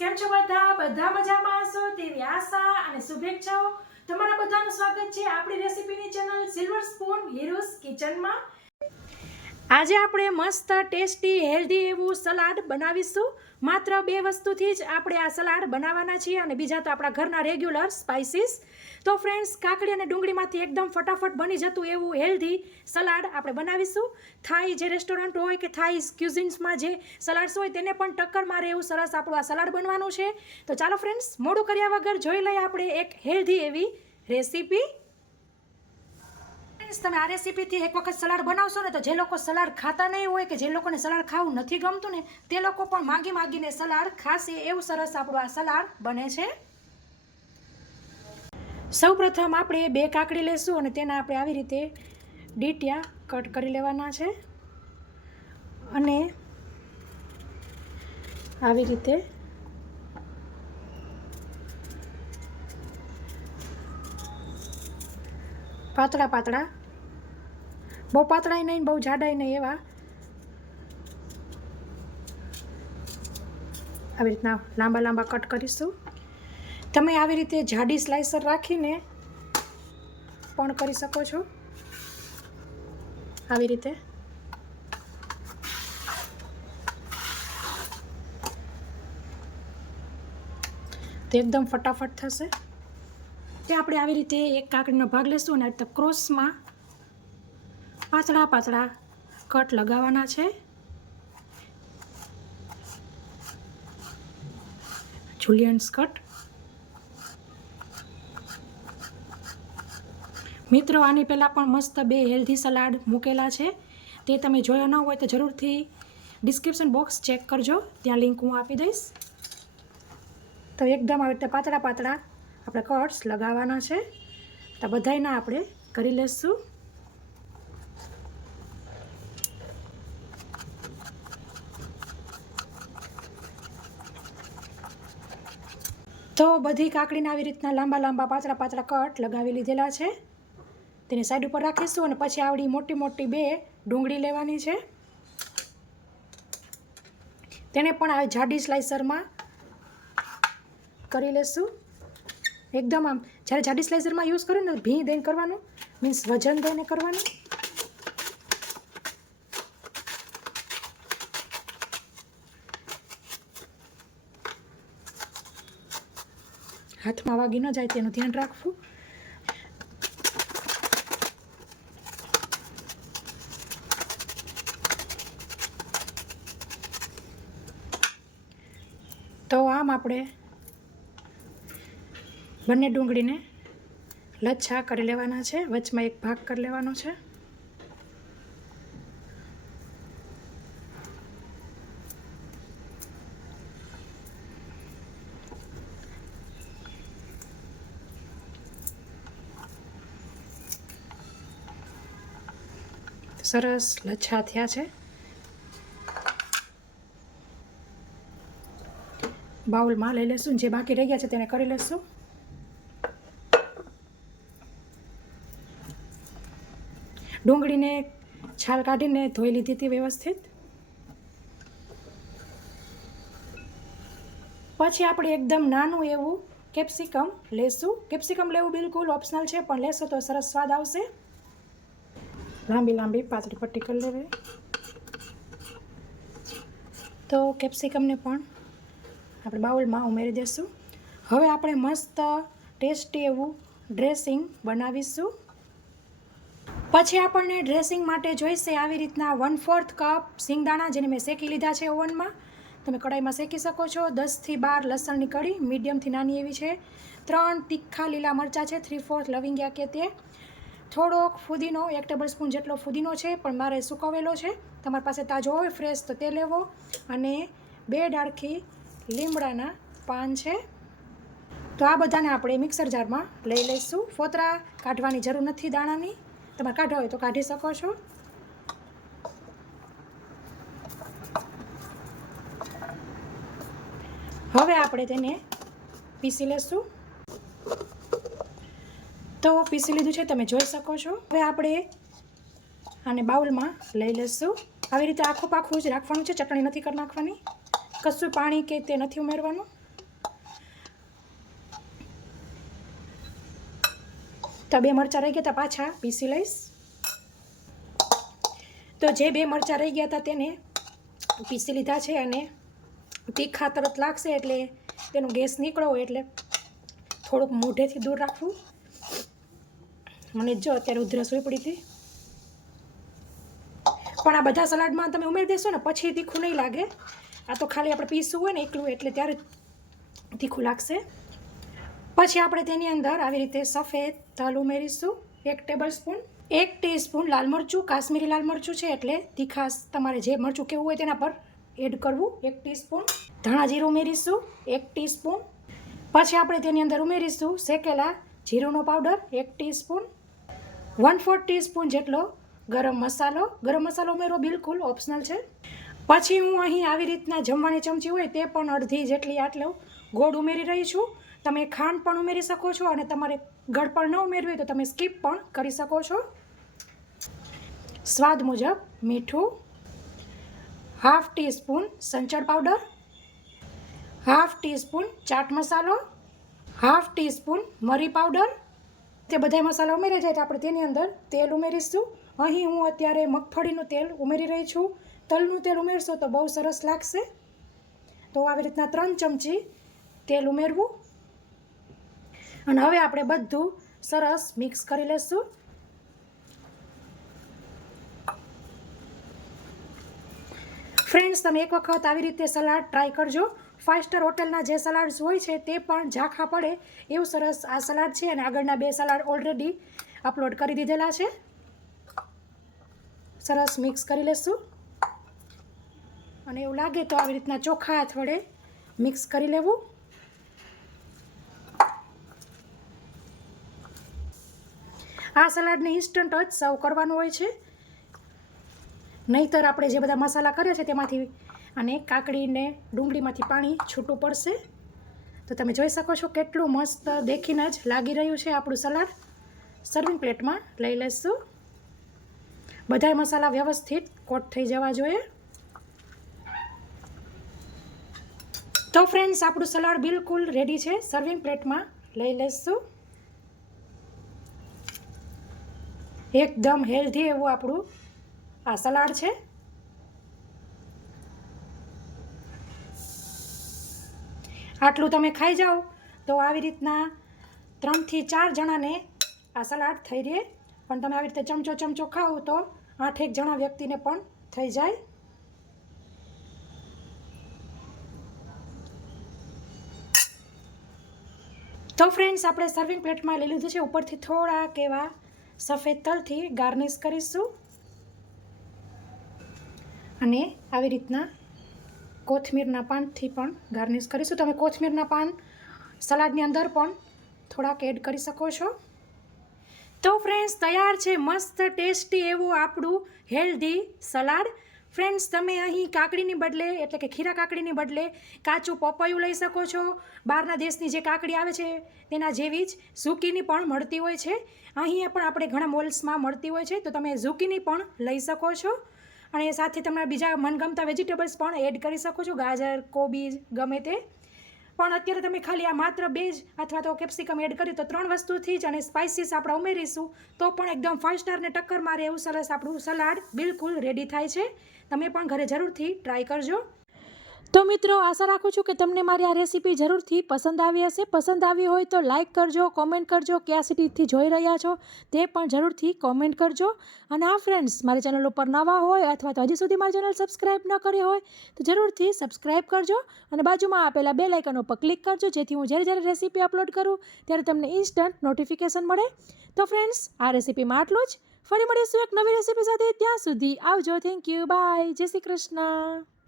કેમ છો બધા મજામાં હશો તેવી આશા અને શુભેચ્છાઓ। તમારા બધાનું સ્વાગત છે આપણી રેસીપીની ચેનલ સિલ્વર સ્પૂન હીરોઝ કિચનમાં। આજે આપણે મસ્ત ટેસ્ટી હેલ્ધી એવું સલાડ બનાવીશું। માત્ર 2 વસ્તુથી જ આપણે આ સલાડ બનાવવાના છીએ અને બીજા તો આપણા ઘરના રેગ્યુલર સ્પાઇસીસ। તો ફ્રેન્ડ્સ, કાકડી અને ડુંગળીમાંથી એકદમ ફટાફટ બની જતું એવું હેલ્ધી સલાડ આપણે બનાવીશું। થાઈ જે રેસ્ટોરન્ટ હોય કે થાઈ ક્યુઝિન્સમાં જે સલાડ્સ હોય તેને પણ ટક્કર મારે એવું સરસ આપણું આ સલાડ બનવાનું છે। તો ચાલો ફ્રેન્ડ્સ, મોડું કર્યા વગર જોઈ લઈએ આપણે એક હેલ્ધી એવી રેસીપી। તમે આ રેસીપીથી એક વખત સલાડ બનાવશો ને તો જે લોકો સલાડ ખાતા નહીં હોય કે જે લોકોને સલાડ ખાવું નથી ગમતું ને તે લોકો પણ માગીને સલાડ ખાશે એવું સરસ આપણું આ સલાડ બને છે। સૌપ્રથમ આપણે 2 કાકડી લેશું અને તેના આપણે આવી રીતે ડીટિયા કટ કરી લેવાના છે અને આવી રીતે પાતળા બહુ પાતળાય નહીં બહુ જાડાય નહીં એવા આવી રીતના લાંબા કટ કરીશું। તમે આવી રીતે જાડી સ્લાઇસર રાખીને પણ કરી શકો છો। આવી રીતે તો એકદમ ફટાફટ થશે। તે આપણે આવી રીતે એક કાકડીનો ભાગ લેશું અને આ ક્રોસમાં પાતળા કટ લગાવવાના છે। જુલિયન્સ કટ। મિત્રો, આની પહેલાં પણ મસ્ત 2 હેલ્ધી સલાડ મૂકેલા છે, તે તમે જોયા ન હોય તો જરૂરથી ડિસ્ક્રિપ્શન બોક્સ ચેક કરજો, ત્યાં લિંક હું આપી દઈશ। તો એકદમ આવી રીતે પાતળા આપણે કટ્સ લગાવવાના છે। તો બધાયના આપણે કરી લઈશું। તો બધી કાકડીને આવી રીતના લાંબા પાતળા કટ લગાવી લીધેલા છે। તેને સાઈડ ઉપર રાખીશું અને પછી આવડી મોટી 2 ડુંગળી લેવાની છે, તેને પણ આ જાડી સ્લાઇસરમાં કરી લેશું। એકદમ આમ જ્યારે જાડી સ્લાઇસરમાં યુઝ કરો ને ભી દઈને કરવાનું, મીન્સ વજન દઈને કરવાનું। હાથમાં વાગી ન જાય તેનું ધ્યાન રાખવું। તો આમ આપણે બંને ડુંગળીને લચ્છા કરી લેવાના છે, વચમાં એક ભાગ કરી લેવાનો છે। સરસ લચ્છા થયા છે। બાઉલમાં લઈ લેશું, જે બાકી રહી ગયા છે તેને કરી લેશું। ડુંગળીને છાલ કાઢીને ધોઈ લીધી હતી વ્યવસ્થિત। પછી આપણે એકદમ નાનું એવું કેપ્સિકમ લેશું। કેપ્સિકમ લેવું બિલકુલ ઓપ્શનલ છે, પણ લેશો તો સરસ સ્વાદ આવશે। લાંબી પાતળી પટ્ટી કરી લેવી। તો કેપ્સિકમને પણ આપણે બાઉલમાં ઉમેરી દઈશું। હવે આપણે મસ્ત ટેસ્ટી એવું ડ્રેસિંગ બનાવીશું। પછી આપણને ડ્રેસિંગ માટે જોઈશે આવી રીતના 1/4 કપ સિંગદાણા, જેને મેં શેકી લીધા છે ઓવનમાં। તમે કડાઈમાં શેકી શકો છો। 10 થી 12 લસણની કળી મીડિયમથી નાની એવી છે। 3 તીખા લીલા મરચાં છે, 3/4 લવિંગિયા કે તે। થોડોક ફુદીનો, 1 ટેબલસ્પૂન જેટલો ફુદીનો છે, પણ મારે સુકવેલો છે, તમારી પાસે તાજો હોય ફ્રેશ તો તે લેવો। અને 2 ડાળખી લીમડાના પાન છે। તો આ બધાને આપણે મિક્સર જારમાં લઈ લઈશું। ફોતરા કાઢવાની જરૂર નથી દાણાની, તમારે કાઢવા હોય તો કાઢી શકો છો। હવે આપણે તેને પીસી લેશું। તો પીસી લીધું છે, તમે જોઈ શકો છો। હવે આપણે આને બાઉલમાં લઈ લઈશું। આવી રીતે આખું પાખું જ રાખવાનું છે, ચટણી નથી કરી નાખવાની, કશું પાણી કે તે નથી ઉમેરવાનું। તો 2 મરચાં રહી ગયા હતા પાછા પીસી લઈશ. તો જે 2 મરચાં રહી ગયા હતા તેને પીસી લીધા છે અને તીખા તરત લાગશે એટલે તેનો ગેસ નીકળો હોય એટલે થોડુંક મોઢેથી દૂર રાખવું. મને જો અત્યારે ઉધરસ હોઈ પડી હતી, પણ આ બધા સલાડમાં તમે ઉમેરી દેશો ને પછી તીખું નહીં લાગે. આ તો ખાલી આપણે પીસવું હોય ને એકલું એટલે ત્યારે તીખું લાગશે. પછી આપણે તેની અંદર આવી રીતે સફેદ તલ ઉમેરીશું 1 ટેબલ સ્પૂન. 1 ટીસ્પૂન લાલ મરચું, કાશ્મીરી લાલ મરચું છે એટલે તીખાશ તમારે જે મરચું કેવું હોય તેના પર એડ કરવું. 1 ટીસ્પૂન ધાણા જીરું ઉમેરીશું 1 ટીસ્પૂન. પછી આપણે તેની અંદર ઉમેરીશું શેકેલા જીરુંનો પાવડર 1 ટીસ્પૂન. 1/4 ટીસ્પૂન જેટલો ગરમ મસાલો. ગરમ મસાલો ઉમેરવો બિલકુલ ઓપ્શનલ છે. પછી હું અહીં આવી રીતના જમવાની ચમચી હોય તે પણ અડધી જેટલી આટલો ગોળ ઉમેરી રહી છું. તમે ખાંડ પણ ઉમેરી શકો છો અને તમારે ગળપણ ન ઉમેરવી હોય તો તમે સ્કીપ પણ કરી શકો છો. સ્વાદ મુજબ મીઠું, 1/2 ટીસ્પૂન સંચળ પાવડર, 1/2 ટીસ્પૂન ચાટ મસાલો, 1/2 ટીસ્પૂન મરી પાવડર. તે બધા મસાલા ઉમેરી જાય તો આપણે તેની અંદર તેલ ઉમેરીશું. અહીં હું અત્યારે મગફળીનું તેલ ઉમેરી રહી છું. તલનું તેલ ઉમેરશો તો બહુ સરસ લાગશે. તો આવી રીતના 3 ચમચી તેલ ઉમેરવું અને હવે આપણે બધું સરસ મિક્સ કરી લઈશું. ફ્રેન્ડ્સ, તમે એક વખત આવી રીતે સલાડ ટ્રાય કરજો. 5 સ્ટાર હોટલના જે સલાડ્સ હોય છે તે પણ ઝાંખા પડે એવું સરસ આ સલાડ છે અને આગળના 2 સલાડ ઓલરેડી અપલોડ કરી દીધેલા છે. સરસ મિક્સ કરી લઈશું અને એવું લાગે તો આવી રીતના ચોખા હાથ વડે મિક્સ કરી લેવું. આ સલાડને ઇન્સ્ટન્ટ જ સર્વ કરવાનું હોય છે, નહીંતર આપણે જે બધા મસાલા કર્યા છે તેમાંથી અને કાકડીને ડુંગળીમાંથી પાણી છૂટું પડશે. તો તમે જોઈ શકો છો કેટલું મસ્ત દેખીને જ લાગી રહ્યું છે આપણું સલાડ. સર્વિંગ પ્લેટમાં લઈ લઈશું. બધા મસાલા વ્યવસ્થિત કોટ થઈ જવા જોઈએ. તો ફ્રેન્ડ્સ, આપણું સલાડ બિલકુલ રેડી છે. સર્વિંગ પ્લેટમાં લઈ લઈશું. એકદમ હેલ્ધી એવું આપણું આ સલાડ છે. આટલું તમે ખાઈ જાઓ તો આવી રીતના 3 થી 4 જણાને આ સલાડ થઈ રહે. પણ તમે આવી રીતે ચમચો ખાઓ તો 8-1 જણા વ્યક્તિને પણ થઈ જાય. તો ફ્રેન્ડ્સ, આપણે સર્વિંગ પ્લેટમાં લઈ લીધું છે. ઉપરથી થોડાક એવા સફેદ તલથી ગાર્નિશ કરીશું અને આવી રીતના કોથમીરના પાનથી પણ ગાર્નિશ કરીશું. તમે કોથમીરના પાન સલાડની અંદર પણ થોડાક એડ કરી શકો છો. તો ફ્રેન્ડ્સ, તૈયાર છે મસ્ત ટેસ્ટી એવું આપણું હેલ્ધી સલાડ. ફ્રેન્ડ્સ, તમે અહીં કાકડીની બદલે એટલે કે ખીરા કાકડીની બદલે કાચું પપૈયું લઈ શકો છો. બહારના દેશની જે કાકડી આવે છે તેના જેવી જ ઝુકીની પણ મળતી હોય છે. અહીંયા પણ આપણે ઘણા મોલ્સમાં મળતી હોય છે, તો તમે ઝુકીની પણ લઈ શકો છો અને સાથે તમારા બીજા મનગમતા વેજીટેબલ્સ પણ એડ કરી શકો છો, ગાજર, કોબીજ ગમે તે. પણ અત્યારે તમે ખાલી આ માત્ર 2 જ અથવા તો કેપ્સિકમ એડ કરી તો 3 વસ્તુથી જ અને સ્પાઇસીસ આપણે ઉમેરીશું તો પણ એકદમ 5 સ્ટારને ટક્કર મારે એવું સરસ આપણું સલાડ બિલકુલ રેડી થાય છે. તમે પણ ઘરે જરૂરથી ટ્રાય કરજો. તો મિત્રો, આશા રાખું છું કે તમને મારી આ રેસીપી જરૂરથી પસંદ આવી હશે. પસંદ આવી હોય તો લાઇક કરજો, કોમેન્ટ કરજો, કયા સિટીથી જોઈ રહ્યા છો તે પણ જરૂરથી કોમેન્ટ કરજો. અને આ ફ્રેન્ડ્સ, મારી ચેનલ ઉપર નવા હોય અથવા તો હજી સુધી મારી ચેનલ સબસ્ક્રાઈબ ન કરી હોય તો જરૂરથી સબસ્ક્રાઈબ કરજો અને બાજુમાં આપેલા બેલ આઇકન ઉપર ક્લિક કરજો જેથી હું જ્યારે રેસીપી અપલોડ કરું ત્યારે તમને ઇન્સ્ટન્ટ નોટિફિકેશન મળે. તો ફ્રેન્ડ્સ, આ રેસીપીમાં આટલું જ. ફરી મળીશું એક નવી રેસીપી સાથે. ત્યાં સુધી આવજો. Thank you. બાય. જય શ્રી કૃષ્ણ.